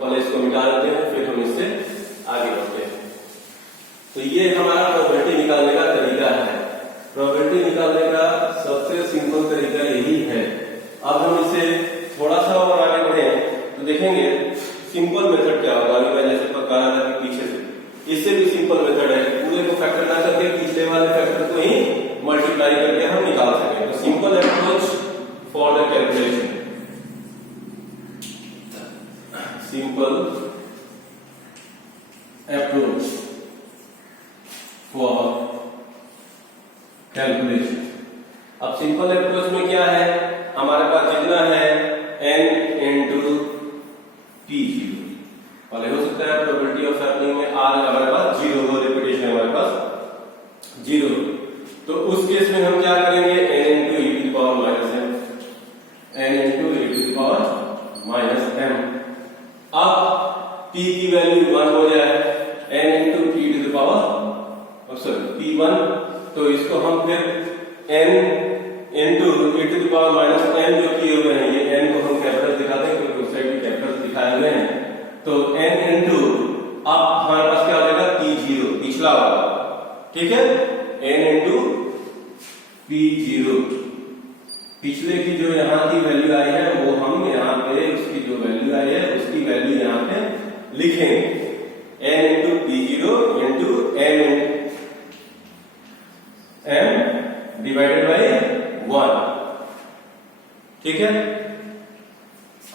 पहले इसको मिटा देते हैं, फिर हम इससे आगे बढ़ते हैं। तो ये हमारा प्रोबेबिलिटी निकालने का तरीका है। प्रोबेबिलिटी निकालने का सबसे सिंपल तरीका यही है। अब हम इसे थोड़ा सा और आगे बढ़े तो देखेंगे सिंपल मेथड क्या होगा। अभी मैं जैसे बता रहा था कि पीछे से इससे भी सिंपल मेथड है, पूरे को फैक्टर ना करके पिछले वाले फैक्टर को ही मल्टीप्लाई करके हम निकाल सकें। तो simple approach for the calculation, simple approach for calculation. अब सिंपल अप्रोच में क्या है, हमारे पास जितना है n इंटू पी जीरो, पहले हो सकता है प्रोबेबिलिटी ऑफ हैपनिंग में r हमारे पास जीरो हो, रिपीटेशन हमारे पास जीरो। तो उस केस में हम क्या करेंगे, n into e to the power minus m, n into e to the power minus m। अब p की वैल्यू 1 हो जाए, n into e to the power sorry p1, तो इसको हम फिर n into e to the power minus m जो किए हुए हैं, ये n को हम कैपिटल दिखाते हैं क्योंकि उस साइड भी कैपिटल दिखाए हुए हैं। तो n इंटू अब हमारे पास क्या हो जाएगा p0 पिछला वाला, ठीक है, n इंटू p0, पिछले की जो यहाँ की वैल्यू आई है वो हम यहाँ पे उसकी जो वैल्यू आई है उसकी वैल्यू यहाँ पे लिखेंगे, n into p0 into m divided by 1, ठीक है।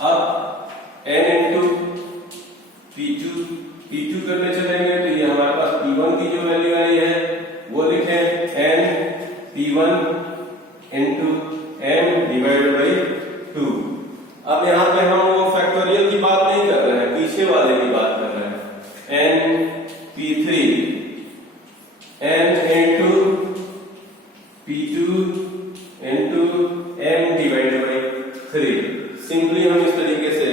अब n इंटू p2 करने चलेंगे तो ये हमारे पास p1 की जो वैल्यू आई है वो लिखें, n p1 into m divided by 2। अब यहाँ पे हम वो फैक्टोरियल की बात नहीं कर रहे हैं, पीछे वाले की बात कर रहे हैं, n p3 n into p2 into m divided by 3। Simply हम इस तरीके से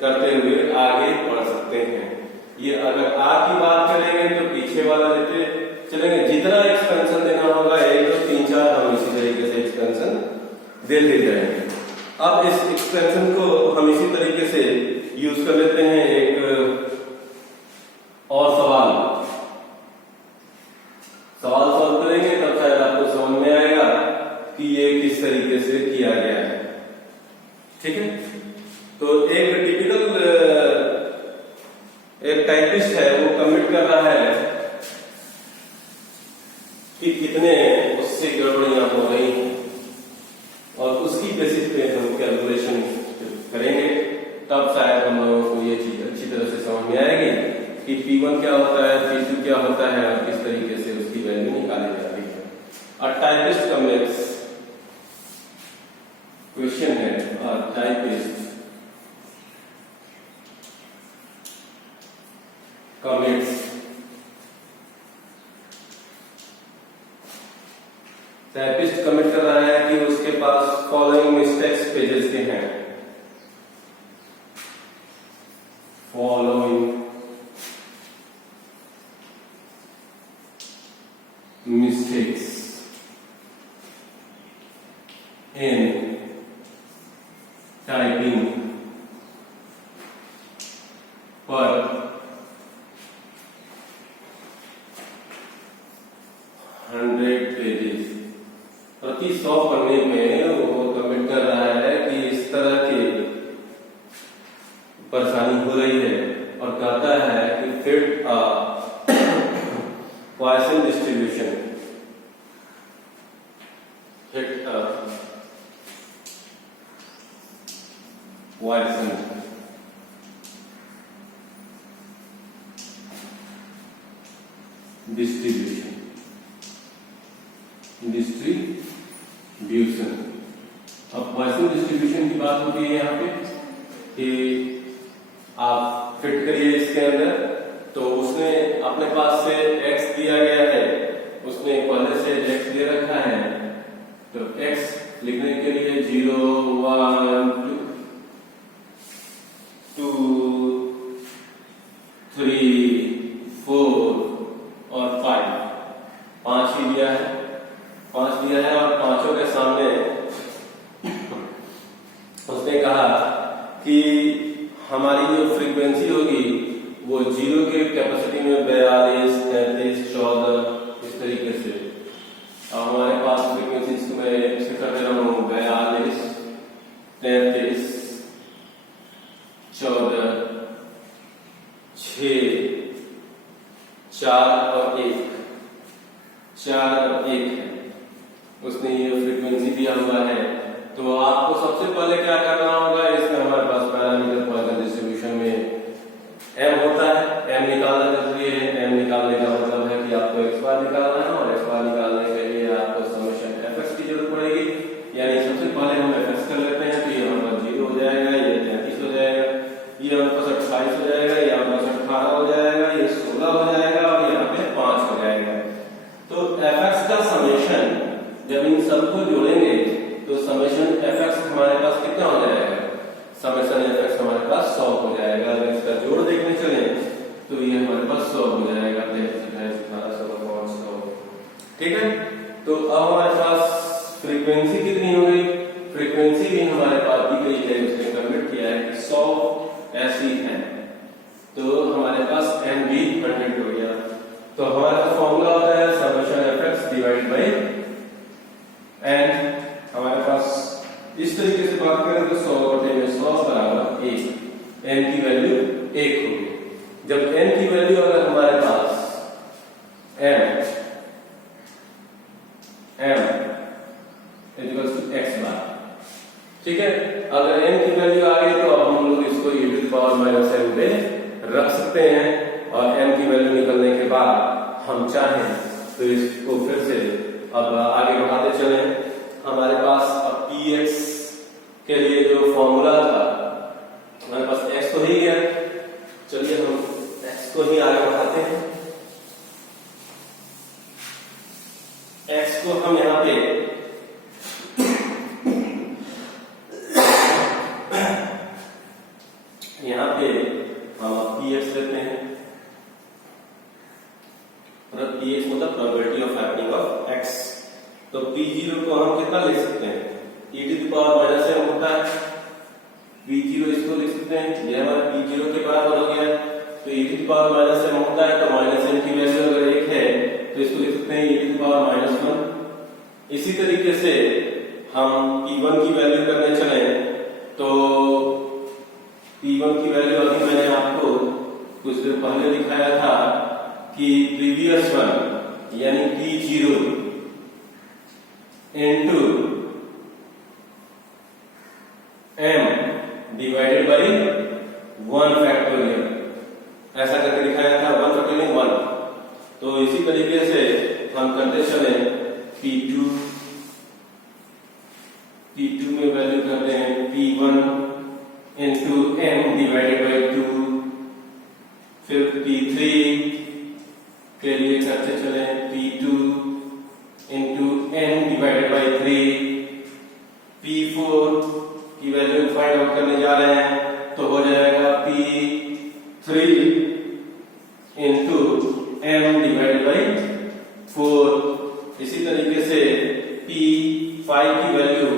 करते हुए आगे बढ़ सकते हैं। ये अगर r की बात करेंगे तो पीछे वाला देते चलेंगे, जितना एक्सपेंशन देना होगा 1 2 3 4 हम इसी तरीके से एक्सपेंशन देते जाएंगे। अब इस एक्सपेंशन को हम इसी तरीके से यूज कर लेते हैं एक और सवाल सॉल्व करेंगे, तब शायद आपको समझ में आएगा कि ये किस तरीके से किया गया है, ठीक है। तो एक टिपिकल एक टाइपिस्ट है, वो कमिट कर रहा है कि कितने उससे गड़बड़ियां हो रही हैं और उसकी बेसिस पे हम कैलकुलेशन करेंगे, तब शायद हम लोगों को ये चीज अच्छी तरह से समझ में आएगी कि p1 क्या होता है, p2 क्या होता है और किस तरीके से उसकी वैल्यू निकाली जाती है। और टाइपिस्ट कमिट्स क्वेश्चन है, और टाइपिस्ट कमिट्स टाइपिस्ट कमिट कर रहा है कि उसके पास फॉलोइंग मिस्टेक्स पेजेस के हैं, फॉलोइंग मिस्टेक्स इन टाइपिंग पर 100 पेजेस, प्रति 100 पन्ने में वो कमेंट कर रहा है कि इस तरह की परेशानी हो रही है और कहता है कि fit Poisson distribution, fit Poisson distribution अब पॉइसन डिस्ट्रीब्यूशन की बात होती है यहाँ पे कि आप फिट करिए इसके अंदर, तो उसने अपने पास से x दिया गया है, उसने पहले से x दे रखा है, तो x लिखने के लिए 0 1 2 3 4 और 5 ही दिया है, 5 दिया है। और पांचों के सामने उसने कहा कि हमारी जो फ्रीक्वेंसी 4 और 1 है, उसने ये फ्रीक्वेंसी दिया हुआ है। तो आपको सबसे पहले क्या करना होगा, इसमें हमारे पास पैरामीटर पॉइसन डिस्ट्रीब्यूशन में m होता है, m निकालना जरूरी है। m निकालने का मतलब है कि आपको x बार निकालना है, और x बार निकालने के लिए आपको समेशन fx की जरूरत पड़ेगी। यानी सबसे पहले हम fx कर लेते हैं, तो ये हमारे पास 0 हो जाएगा, ये 33 हो जाएगा, ये हमारे पास 28 हो जाएगा, ये हमारे पास 18 हो जाएगा, ये 16 हो जाएगा, और यहाँ पे 5 हो जाएगा। तो fx का समेशन जब इन सबको जोड़ेंगे तो समेशन fx हमारे पास कितना हो जाएगा, समेशन fx हमारे पास 100 हो जाएगा। अगर इसका जोड़ देखने चले तो ये हमारे पास 100 हो जाएगा, 18,100। ठीक है, तो अब हमारे पास फ्रीक्वेंसी कितनी हो गई, फ्रीक्वेंसी भी हमारे पास दी गई है, उसने कन्वर्ट किया है कि 100 ऐसी है, तो हमारे पास n भी 100 हो गया। तो हमारा फॉर्मूला होता है summation fx divide by n। हमारे पास इस तरीके से बात करें तो 100/100 बराबर 1, n की वैल्यू 1 होगी। जब n की वैल्यू अगर हमारे पास m x बार, ठीक है, अगर n की वैल्यू आ गई तो अब हम लोग इसको e⁻m पे रख सकते हैं, और m की वैल्यू निकलने के बाद हम चाहें तो इसको फिर से अब आगे बढ़ाते चले। हमारे पास अब px के लिए जो फॉर्मूला था, हमारे पास x तो ही गया, चलिए हम x को ही आगे बढ़ाते हैं। x को हम यहाँ पे हम px लेते हैं, px मतलब probability of happening of x। तो p0 को हम कितना लिख सकते हैं, e⁻m होता है, p0 इसको लिख सकते हैं, ये हमारा p0 के बराबर हो गया। तो e⁻m होता है, तो -n की वैल्यू अगर 1 है तो इसको लिख सकते हैं e⁻−1। इसी तरीके से हम p1 की वैल्यू करने चले तो p1 की वैल्यू अभी मैंने आपको कुछ देर पहले दिखाया था कि प्रीवियस वन यानी p0 into m divided by 1 factorial, ऐसा करके दिखाया था, 1 फैक्टोरियल 1। तो इसी तरीके से हम करते चले, p2 में वैल्यू करते हैं p1 into m divided by 2, फिर p3 के लिए करते चले p2 into n divided by 3, p4 की वैल्यू फाइंड आउट करने जा रहे हैं तो हो जाएगा p3 into m divided by 4। इसी तरीके से p5 की वैल्यू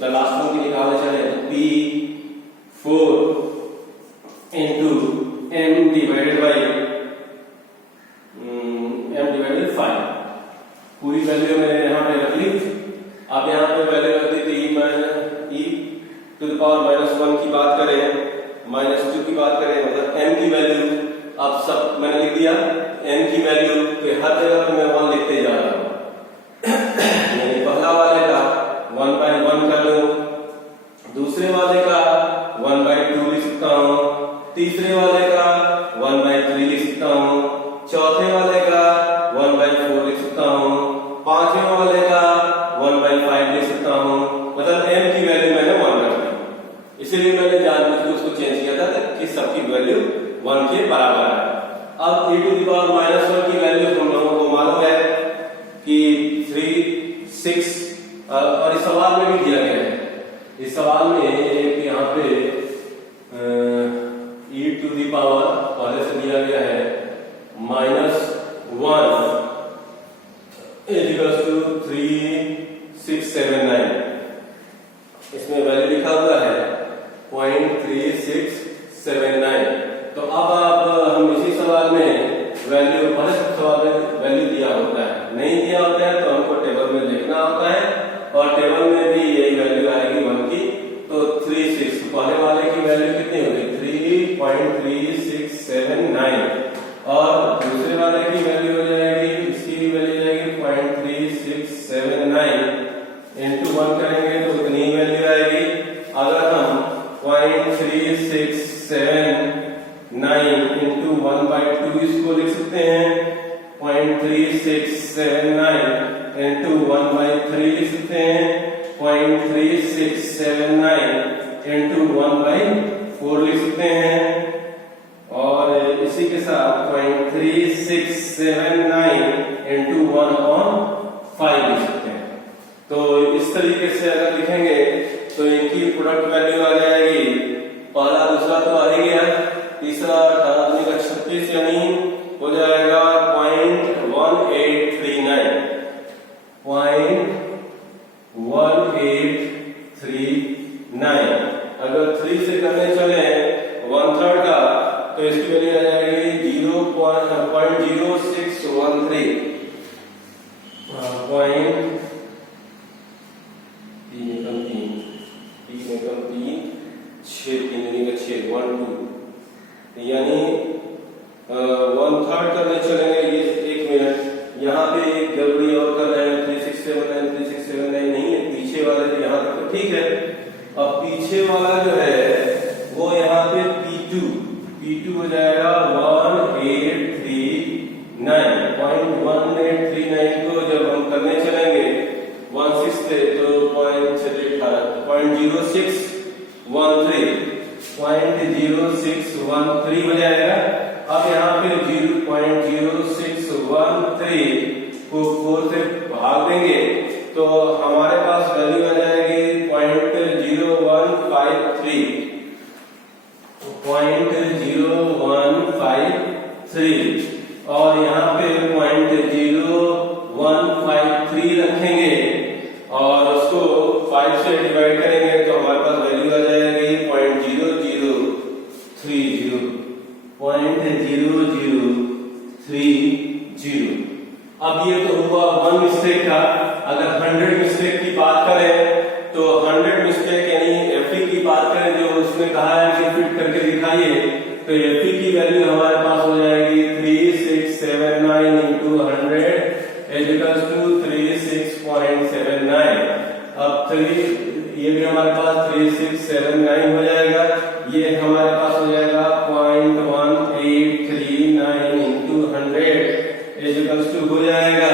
द लास्ट वन की निकालना चाहे तो p4 into m divided by 5। पूरी वैल्यू मैंने यहाँ पे रख ली। अब यहाँ पे वैल्यू रख दी थी e⁻1 की बात करें, -2 की बात करें, मतलब m की वैल्यू अब सब मैंने लिख दिया। m की वैल्यू के हर जगह पे मैं 1 लिखते जा रहा हूँ। यानी पहला वाले का 1/1 कर लूं, दूसरे वाले का 1/2 लिख सकता हूँ, तीसरे वाले का 1/3 लिख सकता हूँ, चौथे वाले का 1/4 लिख सकता हूँ, पांचवें वाले का 1/5 लिख सकता हूँ। मतलब m की वैल्यू मैंने 1 कर दी, इसलिए मैंने जानबूझ के उसको चेंज किया था कि सबकी वैल्यू 1 के बराबर है। अब e⁻1 की वैल्यू हम लोगों को मालूम है कि 3, 6, और इस सवाल में भी दिया गया है। इस सवाल में एक यहाँ पे e⁻ पहले से दिया गया है -1 3, 6, 7, 9। इसमें वैल्यू लिखा हुआ है 0.3679। तो अब हम इसी सवाल में वैल्यू, पहले सब सवाल में वैल्यू दिया होता है, नहीं दिया होता है तो हमको टेबल में देखना होता है, और टेबल में भी यही वैल्यू आएगी 1 की। तो 36 पहले वाले की वैल्यू कितनी होगी, 3.3679। 0.3679 और दूसरे वाले की वैल्यू हो जाएगी, इसकी भी वैल्यू जाएगी 0.3679 इंटू 1 करेंगे तो इतनी वैल्यू आएगी। अगर हम 0.3679 इंटू 1/2 इसको लिख सकते हैं, 0.3679 इंटू 1/3 लिख सकते हैं, 0.3679 इंटू 1/4 लिख सकते हैं और इसी के साथ 0.3679 इंटू 1/5 लिख सकते हैं। तो इस तरीके से अगर लिखेंगे तो इनकी प्रोडक्ट वैल्यू आ जाएगी, पहला दूसरा तो आ ही गया, तीसरा 36 यानी हो जाएगा 0.1839। अगर 3 से करने चले 1/3 का तो इसकी वैल्यू आ जाएगी 0.0613 यानी 1/3 करने चलेंगे। ये 1 मिनट यहाँ पे एक गड़बड़ी और कर रहे हैं, 3679 नहीं है, पीछे वाले तो यहाँ तक तो ठीक है। अब पीछे वाला जो है वो यहाँ पे P2 हो जाएगा 1839 को जब हम करने चलेंगे 16 से तो 0.0613 हो जाएगा। अब यहाँ पे 0.0613 को 4 से भाग देंगे तो हमारे पास वैल्यू आ जाएगी 0.0153 और यहाँ पे 0.0153 रखेंगे और उसको 5 से डिवाइड करेंगे तो हमारे पास वैल्यू आ जाएगी 0.0030। अब ये तो हुआ 1 मिस्टेक का। अगर 100 मिस्टेक की बात करें तो 100 मिस्टेक यानी एफई की बात करें जो उसने कहा है कि फिट करके दिखाइए, तो एफई की वैल्यू हमारे पास हो जाएगी 3679 इंटू 100 इज इक्वल्स टू 36.79। अब 3 ये भी हमारे पास 3679 हो जाएगा, ये हमारे पास हो जाएगा 0.1839 इंटू 100 इज इक्वल्स टू हो जाएगा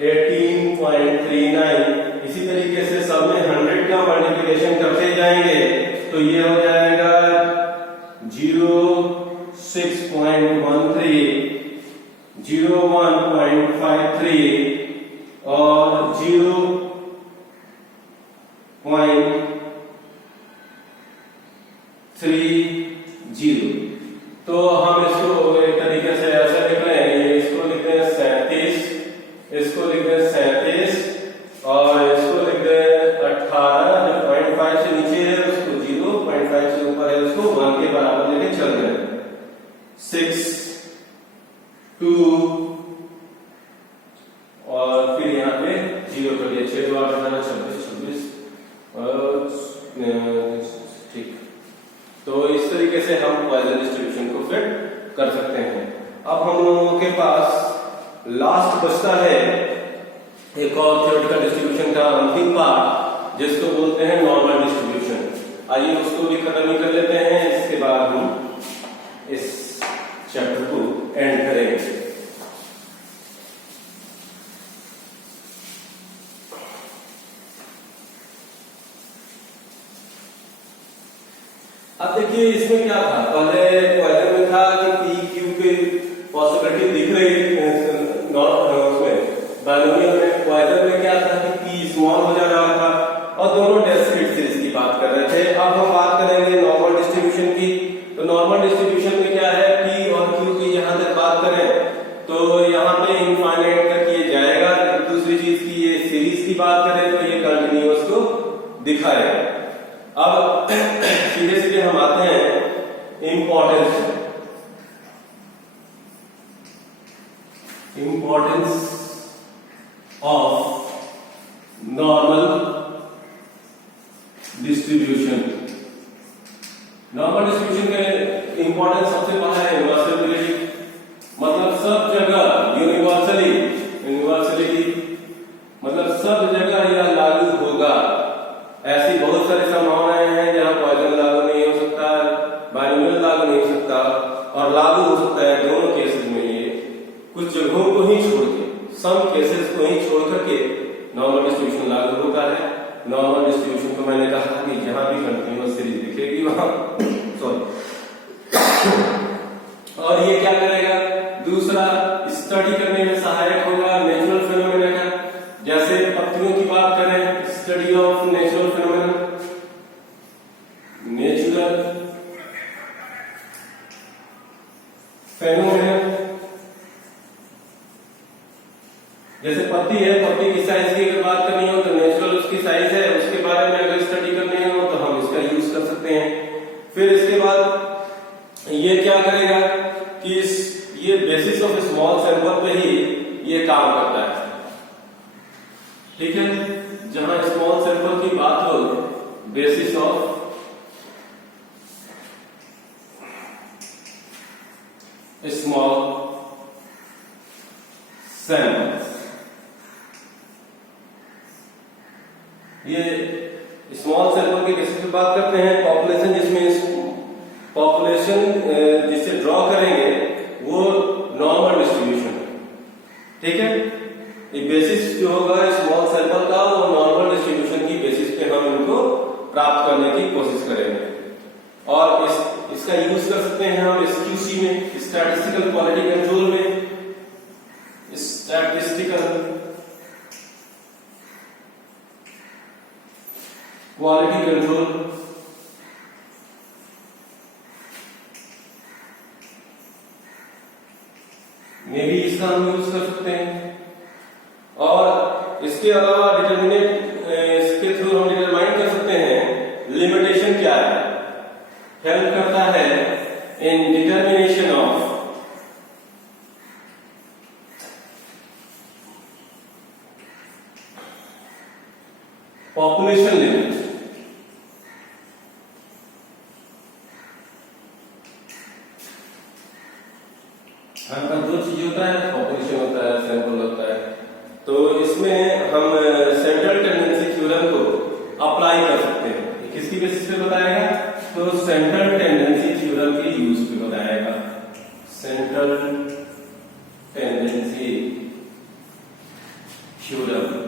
18.39। इसी तरीके से सब में 100 का मल्टीप्लिकेशन करते जाएंगे तो ये हो जाएगा 06.13, 01.53 और 0.30। तो हम इसको एक तरीके से ऐसा लिख रहे हैं, इसको लिख रहे हैं 37, इसको लिख रहे हैं 37 और इसको लिख रहे हैं 18। जो 0.5 से नीचे है उसको 0.5 से ऊपर है उसको 1 के बराबर लेके चल रहे हैं। 6 2 और फिर यहाँ पे 0 कर दिया, 6 2 8 26 ठीक। तो इस तरीके से हम पॉइजन डिस्ट्रीब्यूशन को फिट कर सकते हैं। अब हम लोगों के पास लास्ट बचता है एक और थ्योरेटिकल डिस्ट्रीब्यूशन का अंतिम पार्ट जिसको बोलते हैं नॉर्मल डिस्ट्रीब्यूशन। आइए उसको भी खत्म कर लेते हैं, इसके बाद हम इस चैप्टर को एंड करेंगे। अब देखिए इसमें क्या था, पहले पॉइजन में था कि पी क्यू की पॉसिबिलिटी दिख रही उसमें बाइनोमियल में। पॉइजन में क्या था कि पी स्मॉल हो जा रहा था और दोनों डेसिमल सीरीज की बात कर रहे थे। अब हम बात करेंगे नॉर्मल डिस्ट्रीब्यूशन की। तो नॉर्मल डिस्ट्रीब्यूशन में क्या है, पी और क्यू की यहाँ तक बात करें तो यहाँ पे इनफाइनाइट तक ये जाएगा। दूसरी चीज की ये सीरीज की बात करें तो ये कंटिन्यूअस को दिखाएगा। अब सीधे सीधे हम आते हैं importance of normal distribution. Normal distribution के इंपॉर्टेंस सबसे पहला है यूनिवर्सलिटी, मतलब सब जगह यूनिवर्सली, यूनिवर्सलिटी मतलब सब जगह यह लागू होगा। ऐसी बहुत सारी संभावनाएं हैं जहां पॉइजन लागू नहीं हो सकता, बाइनोमियल लागू नहीं हो सकता, और लागू हो सकता है दोनों केसेस में। ये कुछ जगहों को ही छोड़ के, सम केसेस को ही छोड़ करके नॉर्मल डिस्ट्रीब्यूशन लागू होता है। नॉर्मल डिस्ट्रीब्यूशन को मैंने कहा कि जहां भी कंटिन्यूअस सीरीज दिखेगी वहां सॉरी और ये क्या करेगा, दूसरा स्टडी करने में सहायक होगा नेचुरल फिनोमेना का। जैसे पत्तियों की बात करें, study of natural phenomena, natural phenomena, जैसे पत्ती है, पत्ती की साइज की अगर बात करनी हो तो नेचुरल उसकी साइज है, उसके बारे में अगर स्टडी करनी हो तो हम इसका यूज कर सकते हैं। फिर इसके बाद ये क्या करेगा कि ये बेसिस ऑफ स्मॉल सैंपल पे ही ये काम करता है, ठीक है। जहां स्मॉल सैंपल की बात हो, बेसिस ऑफ स्मॉल सैंपल्स, ये स्मॉल सैंपल की बेसिस पे बात करते हैं। पॉपुलेशन, जिसमें पॉपुलेशन जिसे ड्रॉ करेंगे वो नॉर्मल डिस्ट्रीब्यूशन, ठीक है। ये बेसिस जो होगा स्मॉल सैंपल का, वो नॉर्मल डिस्ट्रीब्यूशन की बेसिस पे हम इनको प्राप्त करने की कोशिश करेंगे। और इसका यूज कर सकते हैं हम SQC में, स्टैटिस्टिकल क्वालिटी कंट्रोल में, स्टैटिस्टिकल क्वालिटी कंट्रोल में भी इसका हम यूज कर सकते हैं। और इसके अलावा इसके थ्रू हम डिटरमाइन कर सकते हैं लिमिटेशन क्या है, हेल्प करता है इन डिटर्मिनेशन ऑफ पॉपुलेशन लिमिट। हमारे पास दो चीज होता है, पॉपुलेशन होता है, सैंपल होता है। तो इसमें हम सेंट्रल टेंडेंसी थ्योरम को अप्लाई कर सकते हैं। किसकी बेसिस पे बताएगा, तो सेंट्रल टेंडेंसी थ्योरम के यूज पे बताएगा। सेंट्रल टेंडेंसी थ्योरम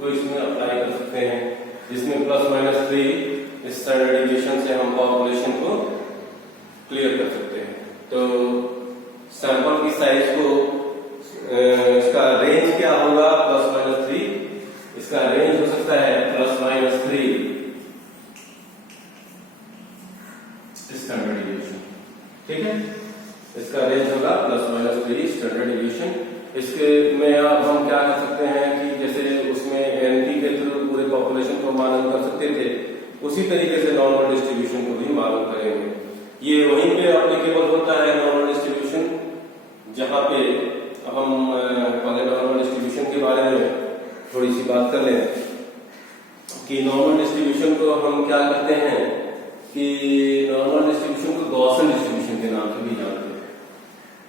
को इसमें अप्लाई कर सकते हैं, जिसमें ±3 स्टैंडर्ड डिविएशन से हम पॉपुलेशन को क्लियर कर सकते हैं। तो सैंपल की साइज को इसका रेंज क्या होगा, ±3, इसका रेंज हो सकता है ±3 स्टैंडर्ड डिविएशन, ठीक है। इसका रेंज होगा ±3 स्टैंडर्ड डिविएशन। इसके में अब हम क्या कर सकते हैं कि जैसे उसमें NP के थ्रू पूरे पॉपुलेशन को मालूम कर सकते थे, उसी तरीके से नॉर्मल डिस्ट्रीब्यूशन को भी मालूम करेंगे। ये वहीं पे एप्लीकेबल होता है नॉर्मल डिस्ट्रीब्यूशन, जहां पे अब हम पहले नॉर्मल डिस्ट्रीब्यूशन के बारे में थोड़ी सी बात कर लें कि नॉर्मल डिस्ट्रीब्यूशन को हम क्या करते हैं कि नॉर्मल डिस्ट्रीब्यूशन को गॉसन डिस्ट्रीब्यूशन के नाम से भी जानते हैं,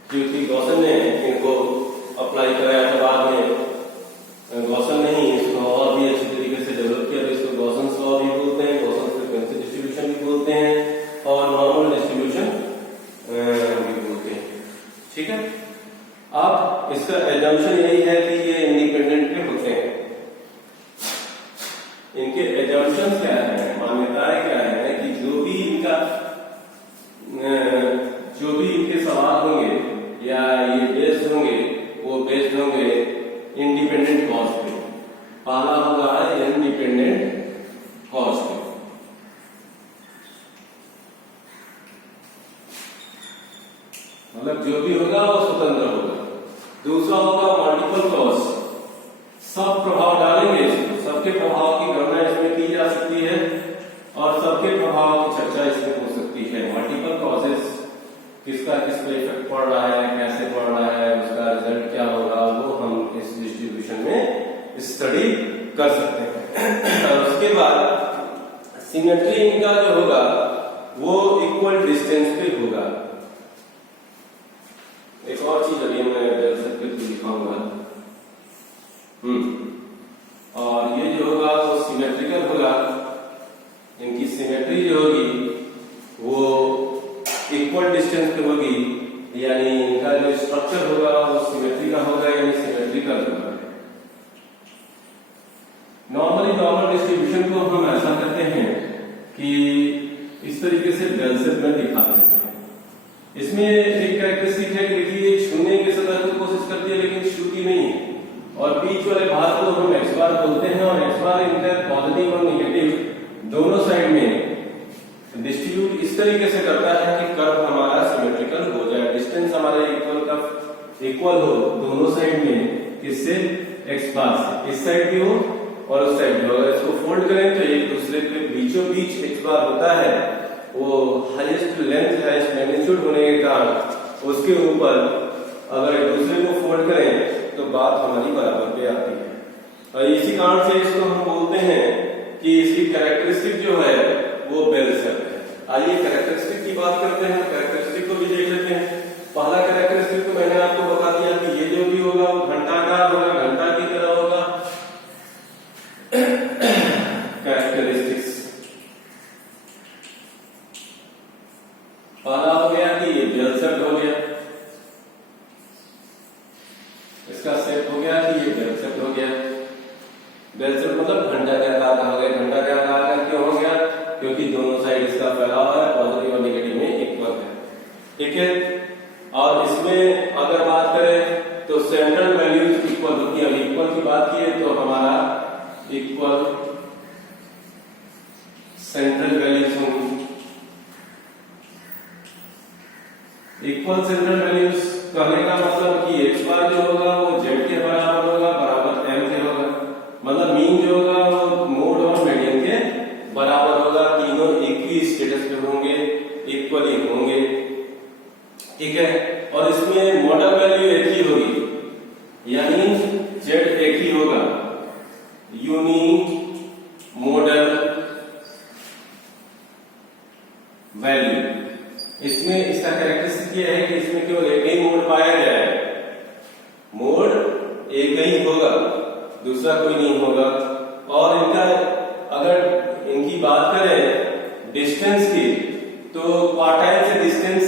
क्योंकि गॉसन ने इनको अप्लाई कराया था बाद में। गॉसन नहीं, इसको और भी अच्छी तरीके से डेवलप किया, तो इसको गॉसन्स लॉ भी बोलते हैं, गॉसन फ्रीक्वेंसी डिस्ट्रीब्यूशन भी बोलते हैं, और नॉर्मल डिस्ट्रीब्यूशन भी बोलते हैं, ठीक है। अब इसका एजम्पशन यही है कि ये इंडिपेंडेंट के होते हैं। इनके एजम्पशन क्या है, मान्यताएं क्या है कि जो भी इनके सवाल होंगे या ये बेस्ड होंगे, वो बेस्ड होंगे इंडिपेंडेंट कॉज पे। पहला होगा इंडिपेंडेंट कॉज पे, मतलब जो भी होगा वो स्वतंत्र होगा। दूसरा होगा मल्टीपल कॉज, सब प्रभाव डालेंगे, सबके प्रभाव की गणना इसमें की जा सकती है और सबके प्रभाव की चर्चा इसमें हो सकती है। मल्टीपल कॉजेस, किसका किस पे इफेक्ट पड़ रहा है, कैसे पड़ रहा है, उसका रिजल्ट क्या होगा, वो हम स्टडी कर सकते हैं। और उसके बाद सिमेट्री इनका जो होगा वो इक्वल डिस्टेंस पे होगा। एक और चीज अभी मैं बेल सर्किल को दिखाऊंगा। और ये जो होगा वो सिमेट्रिकल होगा, इनकी सिमेट्री जो होगी वो इक्वल डिस्टेंस पे होगी, यानी इनका जो स्ट्रक्चर होगा वो सिमेट्री का होगा, यानी सिमेट्रिकल होगा। नॉर्मली नॉर्मल डिस्ट्रीब्यूशन को हम ऐसा करते हैं कि इस तरीके से बेल शेप में दिखाते हैं। इसमें एक कैरेक्टरिस्टिक है कि देखिए छूने की सतह की कोशिश करती है लेकिन छूती नहीं है, और बीच वाले भाग को हम एक्स बार बोलते हैं, और एक्स बार इनका पॉजिटिव और नेगेटिव दोनों साइड में डिस्ट्रीब्यूट इस तरीके से करता है कि कर्व हमारा सिमेट्रिकल हो जाए, डिस्टेंस हमारे इक्वल हो दोनों साइड में, किससे, एक्स बार से, इस साइड भी हो और उस साइड भी हो। अगर इसको फोल्ड करें तो एक दूसरे के बीचों बीच एक्स बार होता है, वो हाईएस्ट लेंथ हाईएस्ट मैग्नीट्यूड होने के कारण उसके ऊपर अगर एक दूसरे को फोल्ड करें तो बात हमारी बराबर पे आती है। और इसी कारण से इसको हम बोलते हैं कि इसकी कैरेक्टरिस्टिक जो है वो बेल शेप है। आइए कैरेक्टरिस्टिक की बात करते हैं, कैरेक्टरिस्टिक को भी देख लेते हैं। पहला कैरेक्टरिस्टिक तो मैंने आपको बता दिया कि ये जो भी होगा वो घंटाकार होगा, घंटा की तरह होगा। कैरेक्टरिस्टिक्स पहला हो गया कि ये बेल शेप हो गया, इसका शेप हो गया कि ये बेल शेप हो गया। बेल शेप मतलब घंटा के आकार का हो गया। घंटा के आकार का क्यों हो गया? क्योंकि दोनों साइड इसका फैलाव है, पॉजिटिव और नेगेटिव में इक्वल है, ठीक है। और इसमें अगर बात करें तो सेंट्रल वैल्यूज इक्वल होती है। इक्वल की बात की तो हमारा इक्वल सेंट्रल वैल्यूज होंगी। इक्वल सेंट्रल वैल्यूज कहने का मतलब कि एक्स बार जो होगा वो जेड के बराबर होगा, बराबर एम के होगा। मतलब मीन जो होगा वो मोड और मीडियन के बराबर होगा। तीनों एक ही स्टेटस पे होंगे, इक्वली होंगे, ठीक है। और इसमें मॉडल वैल्यू एक ही होगी, यानी जेड एक ही होगा, यूनी मॉडल वैल्यू। इसमें इसका कैरेक्टरिस्टिक ये है कि इसमें केवल एक ही मोड पाया जाए, मोड एक ही होगा, दूसरा कोई नहीं होगा। और इनका अगर इनकी बात करें डिस्टेंस की तो क्वार्टाइल से डिस्टेंस